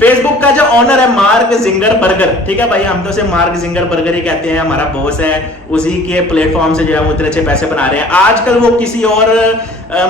Facebook का जो honour है मार्क जिंगरबर्गर, ठीक है भाई, हम तो उसे मार्क जिंगरबर्गर ही कहते हैं, हमारा बॉस है, उसी के प्लेटफॉर्म से जो है वो इतने अच्छे पैसे बना रहे हैं। आजकल वो किसी और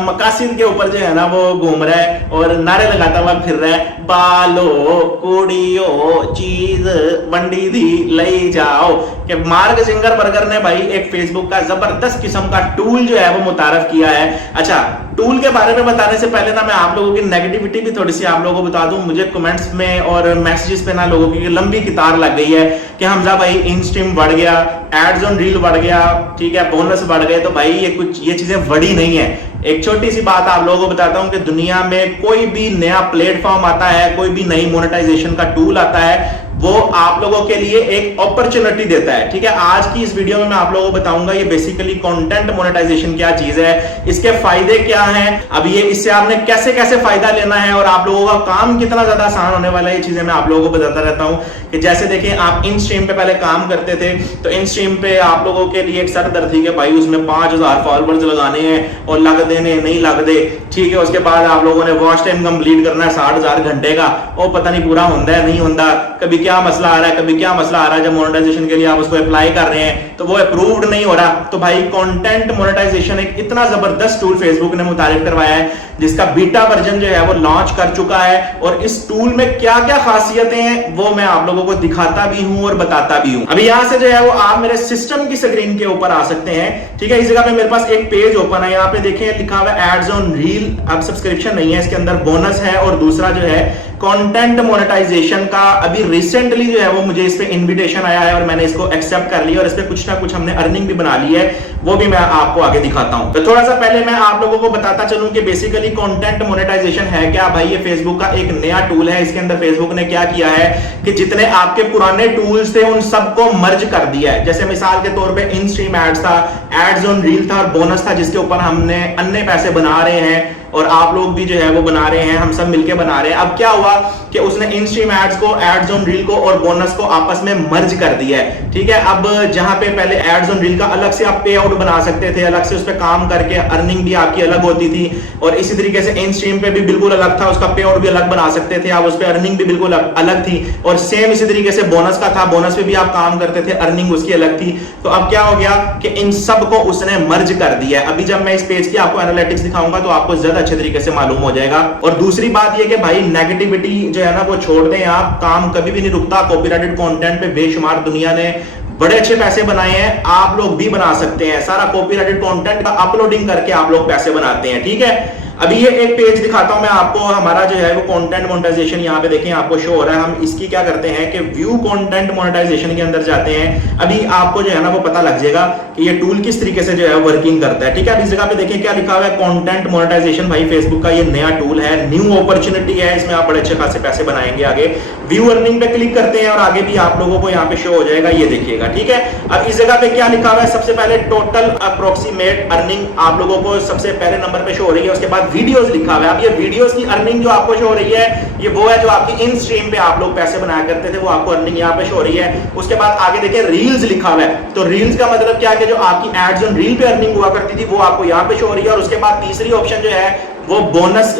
मकासिद के ऊपर जो है ना वो घूम रहा है और नारे लगाता हुआ फिर रहा है, बालो कुड़ियो चीज मंडी दी ले जाओ। कि मार्क जिंगरबर्गर ने भाई एक फेसबुक का जबरदस्त किस्म का टूल जो है वो मुतारफ किया है। अच्छा, टूल के बारे में बताने से पहले ना मैं आप लोगों की नेगेटिविटी भी थोड़ी सी आप लोगों को बता दूं। मुझे कमेंट्स में और मैसेजेस पे ना लोगों की लंबी कतार लग गई है कि हमजा भाई इन स्ट्रीम बढ़ गया, एड्स ऑन रील बढ़ गया, ठीक है, बोनस बढ़ गए। तो भाई ये चीजें बड़ी नहीं है। एक छोटी सी बात आप लोगों को बताता हूं कि दुनिया में कोई भी नया प्लेटफॉर्म आता है, कोई भी नई मोनेटाइजेशन का टूल आता है, वो आप लोगों के लिए एक अपॉर्चुनिटी देता है। ठीक है, आज की इस वीडियो में मैं आप लोगों को बताऊंगा ये बेसिकली कंटेंट मोनेटाइजेशन क्या चीज है, इसके फायदे क्या हैं, अब ये इससे आपने कैसे कैसे फायदा लेना है और आप लोगों का काम कितना ज्यादा आसान होने वाला है। ये चीजें मैं आप लोगों को बताता रहता हूं कि जैसे देखें, आप इन स्ट्रीम पे पहले काम करते थे तो इन स्ट्रीम पे आप लोगों के लिए एक सरदर्द थी कि भाई उसमें 5000 फॉलोअर्स लगाने हैं और लग देने नहीं लग दे, ठीक है। उसके बाद आप लोगों ने वॉच टाइम कंप्लीट करना है 60,000 घंटे का, वो पता नहीं पूरा होता है नहीं होता, कभी क्या मसला आ रहा है, कभी क्या मसला आ रहा है। जब मोनेटाइजेशन के लिए आप उसको अप्लाई कर रहे हैं तो वो अप्रूव्ड नहीं हो रहा। तो भाई कंटेंट मोनेटाइजेशन एक इतना जबरदस्त टूल फेसबुक ने मुतारिफ करवाया है, जिसका बीटा वर्जन जो है वो लॉन्च कर चुका है, और इस टूल में क्या क्या खासियतें हैं वो मैं आप लोगों को दिखाता भी हूं और बताता भी हूं। अभी यहां से जो है वो आप मेरे सिस्टम की स्क्रीन के ऊपर आ सकते हैं, ठीक है। इस जगह पे मेरे पास एक पेज ओपन है, यहाँ पे देखें लिखा हुआ है एड्स ऑन रील। अब सब्सक्रिप्शन नहीं है, इसके अंदर बोनस है, और दूसरा जो है कंटेंट मोनेटाइजेशन का अभी रिसेंटली जो है वो मुझे इस पे इनविटेशन आया है और मैंने इसको एक्सेप्ट कर लिया और इस पे कुछ ना कुछ हमने अर्निंग भी बना ली है, वो भी मैं आपको आगे दिखाता हूं। तो थोड़ा सा पहले मैं आप लोगों को बताता चलूं कि बेसिकली कंटेंट मोनेटाइजेशन है क्या। भाई ये फेसबुक का एक नया टूल है। इसके अंदर फेसबुक ने क्या किया है कि जितने आपके पुराने टूल्स थे उन सबको मर्ज कर दिया है। जैसे मिसाल के तौर पे इन स्ट्रीम एड्स था, एड्स ऑन रील था और बोनस था, जिसके ऊपर हमने अन्य पैसे बना रहे हैं और आप लोग भी जो है वो बना रहे हैं, हम सब मिलके बना रहे हैं। अब क्या हुआ कि उसने इन स्ट्रीम एड्स को, एड्स ऑन रील को और बोनस को आपस में मर्ज कर दिया है, ठीक है। अब जहां पे पहले एड्स ऑन रील का अलग से आप पे आउट बना सकते थे, अलग से उस पे काम करके अर्निंग भी आपकी अलग होती थी, और इसी तरीके से इन स्ट्रीम पे भी बिल्कुल अलग था, उसका पे आउट भी अलग बना सकते थे आप, उस पे अर्निंग भी बिल्कुल अलग थी, और सेम इसी तरीके से बोनस का था, बोनस पे भी आप काम करते थे, अर्निंग उसकी अलग थी। तो अब क्या हो गया कि इन सबको उसने मर्ज कर दिया है। अभी जब मैं इस पेज की आपको एनालिटिक्स दिखाऊंगा तो आपको ज्यादा अच्छे तरीके से मालूम हो जाएगा। और दूसरी बात यह कि भाई नेगेटिविटी जो है ना वो छोड़ दें आप, काम कभी भी नहीं रुकता। कॉपीराइटेड कंटेंट पे बेशुमार दुनिया ने बड़े अच्छे पैसे बनाए हैं, आप लोग भी बना सकते हैं। सारा कॉपीराइटेड कंटेंट का अपलोडिंग करके आप लोग पैसे बनाते हैं, ठीक है। अभी ये एक पेज दिखाता हूं मैं आपको, हमारा जो है वो कंटेंट मोनेटाइजेशन यहाँ पे देखें आपको शो हो रहा है। हम इसकी क्या करते हैं कि व्यू कंटेंट मोनेटाइजेशन के अंदर जाते हैं। अभी आपको जो है ना वो पता लग जाएगा कि ये टूल किस तरीके से जो है वर्किंग करता है, ठीक है। अभी इस जगह पे देखें क्या लिखा हुआ है, कंटेंट मोनेटाइजेशन। भाई फेसबुक का ये नया टूल है, न्यू अपॉर्चुनिटी है, इसमें आप बड़े अच्छे खासे पैसे बनाएंगे आगे। व्यू अर्निंग पे क्लिक करते हैं और आगे भी आप लोगों को यहाँ पे शो हो जाएगा, ये देखिएगा, ठीक है। अब इस जगह पे क्या लिखा हुआ है, सबसे पहले टोटल अप्रोक्सीमेट अर्निंग आप लोगों को सबसे पहले नंबर पे शो हो रही है, उसके बाद वीडियोस लिखा हुआ है। अब ये वीडियोस की अर्निंग जो आपको शो हो रही है ये वो है जो आपकी इन स्ट्रीम पे आप लोग पैसे बनाया करते थे, वो आपको अर्निंग यहाँ पे शो हो रही है। उसके बाद आगे देखिए रील्स लिखा हुआ है, तो रील्स का मतलब क्या है कि जो आपकी एड्स ऑन रील पे अर्निंग हुआ करती थी वो आपको यहाँ पे शो हो रही है। और उसके बाद तीसरी ऑप्शन जो है वो बोनस,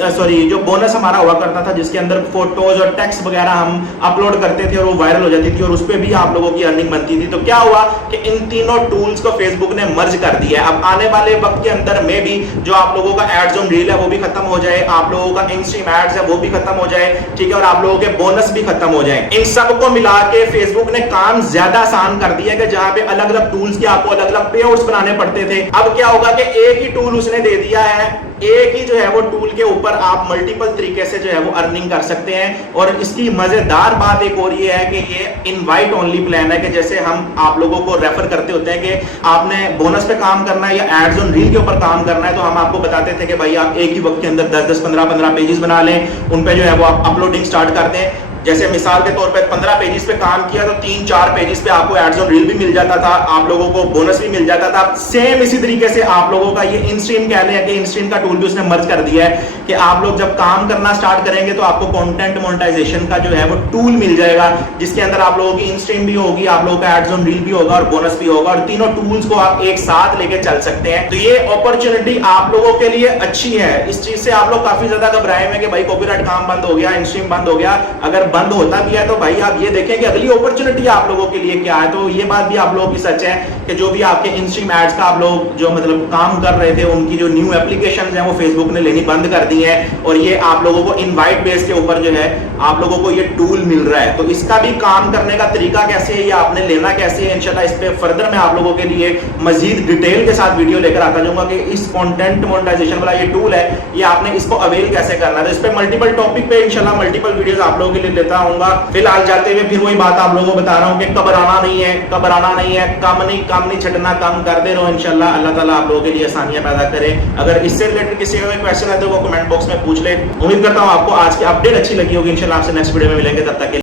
जो बोनस हमारा हुआ करता था जिसके अंदर फोटोज और टेक्स्ट वगैरह हम अपलोड करते थे और वो वायरल हो जाती थी और उस पे भी आप लोगों की अर्निंग बनती थी। तो क्या हुआ कि इन तीनों टूल्स को फेसबुक ने मर्ज कर दिया है। अब आने वाले वक्त के अंदर में भी जो आप लोगों का एड्स ऑन रील है वो भी खत्म हो जाए, आप लोगों का इन स्ट्रीम एड्स है वो भी खत्म हो जाए, ठीक है, और आप लोगों के बोनस भी खत्म हो जाए। इन सबको मिला के फेसबुक ने काम ज्यादा आसान कर दिया कि जहां पे अलग अलग टूल्स के आपको अलग अलग पे आउट्स बनाने पड़ते थे, अब क्या होगा कि एक ही टूल उसने दे दिया है, एक ही जो है वो टूल के ऊपर आप मल्टीपल तरीके से जो है वो अर्निंग कर सकते हैं। और इसकी मजेदार बात एक और ये है कि ये इनवाइट ओनली प्लान है, कि जैसे हम आप लोगों को रेफर करते होते हैं कि आपने बोनस पे काम करना है या एड्स ऑन रील के ऊपर काम करना है, तो हम आपको बताते थे कि भाई आप एक ही वक्त के अंदर 10-10, 15-15 पेजेस बना लें, उन पे जो है वो आप अपलोडिंग स्टार्ट कर दें। जैसे मिसाल के तौर पे 15 पेजेस पे काम किया तो 3-4 पेजेस पे आपको एड्स ऑन रील भी मिल जाता था, आप लोगों को बोनस भी मिल जाता था। सेम इसी तरीके से आप लोगों का ये इनस्ट्रीम कह रहे हैं कि इनस्ट्रीम का टूल भी उसने मर्ज कर दिया है कि आप लोग जब काम करना स्टार्ट करेंगे तो आपको कंटेंट मोनेटाइजेशन का जो है वो टूल मिल जाएगा, जिसके अंदर आप लोगों की इनस्ट्रीम भी होगी, आप लोगों का एड्स ऑन रील भी होगा और बोनस भी होगा, और तीनों टूल्स को आप एक साथ लेके चल सकते हैं। तो ये अपॉर्चुनिटी आप लोगों के लिए अच्छी है। इस चीज से आप लोग काफी ज्यादा घबराए हैं कि भाई कॉपीराइट काम बंद हो गया, इनस्ट्रीम बंद हो गया। अगर बंद होता भी है तो भाई आप ये देखें कि अगली अपॉर्चुनिटी आप लोगों के लिए क्या है। तो ये बात भी आप लोगों की सच है कि जो भी आपके इंस्ट्रीम एड्स का आप लोग जो मतलब काम कर रहे थे, उनकी जो न्यू एप्लीकेशन है वो फेसबुक ने लेनी बंद कर दी है, और ये आप लोगों को इनवाइट बेस के ऊपर जो है आप लोगों को ये टूल मिल रहा है। तो इसका भी काम करने का तरीका कैसे है, ये आपने लेना कैसे है, इंशाल्लाह इस पे फर्दर मैं आप लोगों के लिए मजीद डिटेल के साथ वीडियो लेकर आता जाऊंगा कि इस कंटेंट मोनेटाइजेशन वाला ये टूल है, ये आपने इसको अवेल कैसे करना है। तो इस पे मल्टीपल टॉपिक पे इंशाल्लाह मल्टीपल वीडियोस आप लोगों के लिए लेता आऊंगा। फिलहाल जाते हुए फिर वही बात आप लोगों को बता रहा हूं कि घबराना नहीं है, घबराना नहीं है, काम नहीं छटना, काम करते रहो। इंशाल्लाह अल्लाह ताला आप लोगों के लिए आसानियां पैदा करे। अगर इससे रिलेटेड किसी का कोई क्वेश्चन है तो वो कमेंट बॉक्स में पूछ ले। उम्मीद करता हूं आपको आज की अपडेट अच्छी लगी होगी। इंशाल्लाह आपसे नेक्स्ट वीडियो में मिलेंगे, तब तक के